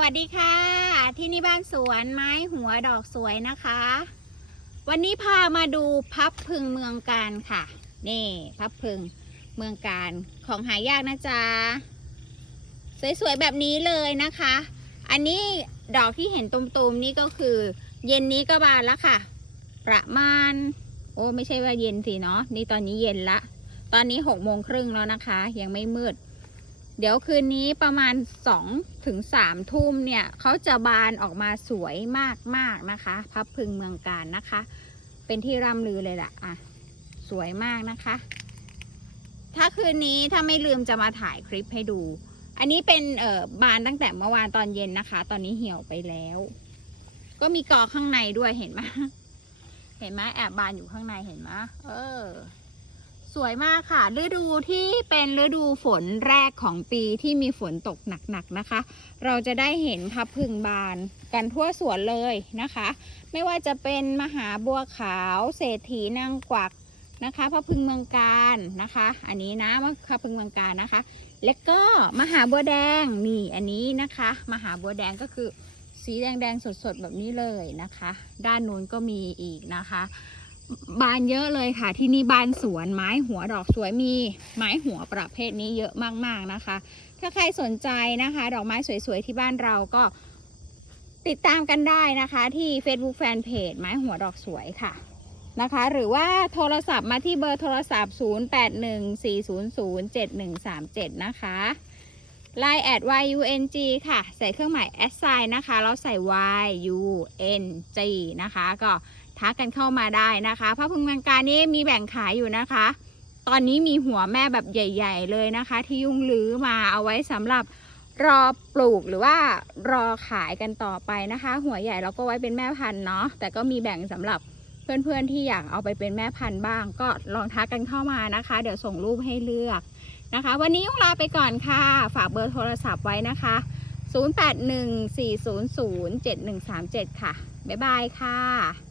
วัสดีค่ะ ที่นี่บ้านสวนไม้หัวดอกสวยนะคะ วันนี้พามาดูพับพึงเมืองการค่ะ นี่พับพึงเมืองการของหายากนะจ๊ะสวยๆแบบนี้เลยนะคะ อันนี้ดอกที่เห็นตุมๆนี่ก็คือ เย็นนี้ก็บานแล้วค่ะ ประมาณ โอ้ไม่ใช่ว่าเย็นสิเนาะนี่ตอนนี้เย็นละ ตอนนี้หกโมงครึ่งแล้วนะคะ ยังไม่มืด เดี๋ยวคืนนี้ประมาณสองถึงสามทุ่มเนี่ยเขาจะบานออกมาสวยมากๆนะคะ พับพึงเมืองการนะคะ เป็นที่ร่ำลือเลยล่ะอะ สวยมากนะคะ ถ้าคืนนี้ถ้าไม่ลืมจะมาถ่ายคลิปให้ดู อันนี้เป็นเอ่อบานตั้งแต่เมื่อวานตอนเย็นนะคะ ตอนนี้เหี่ยวไปแล้วก็มีกอข้างในด้วยเห็นไหมเห็นไหมแอบบานอยู่ข้างในเห็นไหมเออ สวยมากค่ะ ฤดูที่เป็นฤดูฝนแรกของปีที่มีฝนตกหนักๆนะคะ เราจะได้เห็นพับพึงบานกันทั่วสวนเลยนะคะ ไม่ว่าจะเป็นมหาบัวขาว เศรษฐีนางกวักนะคะพับพึงเมืองการนะคะ อันนี้นะพับพึงเมืองการนะคะ แล้วก็มหาบัวแดงนี่อันนี้นะคะ มหาบัวแดงก็คือสีแดงๆสดๆแบบนี้เลยนะคะ ด้านนู้นก็มีอีกนะคะ บานเยอะเลยค่ะ ที่นี่บานสวนไม้หัวดอกสวยมีไม้หัวประเภทนี้เยอะมากๆนะคะ ถ้าใครสนใจนะคะ ดอกไม้สวยๆที่บ้านเราก็ติดตามกันได้นะคะ ที่ Facebook Fanpage ไม้หัวดอกสวยค่ะนะคะ หรือว่าโทรศัพท์มาที่เบอร์โทรศัพท์ 0814007137 นะคะ Line แอด YUNG ค่ะ ใส่เครื่องหมายแอดไซน์นะคะ แล้วใส่ YUNG นะคะ ก็ ทักกันเข้ามาได้นะคะพระพึงเมืองการนี้มีแบ่งขายอยู่นะคะ ตอนนี้มีหัวแม่แบบใหญ่ ๆ เลยนะคะ ที่ยุ่งลือมาเอาไว้สำหรับรอปลูกหรือว่ารอขายกันต่อไปนะคะ หัวใหญ่เราก็ไว้เป็นแม่พันธุ์เนาะแต่ก็มีแบ่งสำหรับเพื่อนๆที่อยากเอาไปเป็นแม่พันธุ์บ้าง ก็ลองทักกันเข้ามานะคะ เดี๋ยวส่งรูปให้เลือกนะคะ วันนี้ต้องลาไปก่อนค่ะ ฝากเบอร์โทรศัพท์ไว้นะคะ 0814007137 ค่ะ บ๊ายบายค่ะ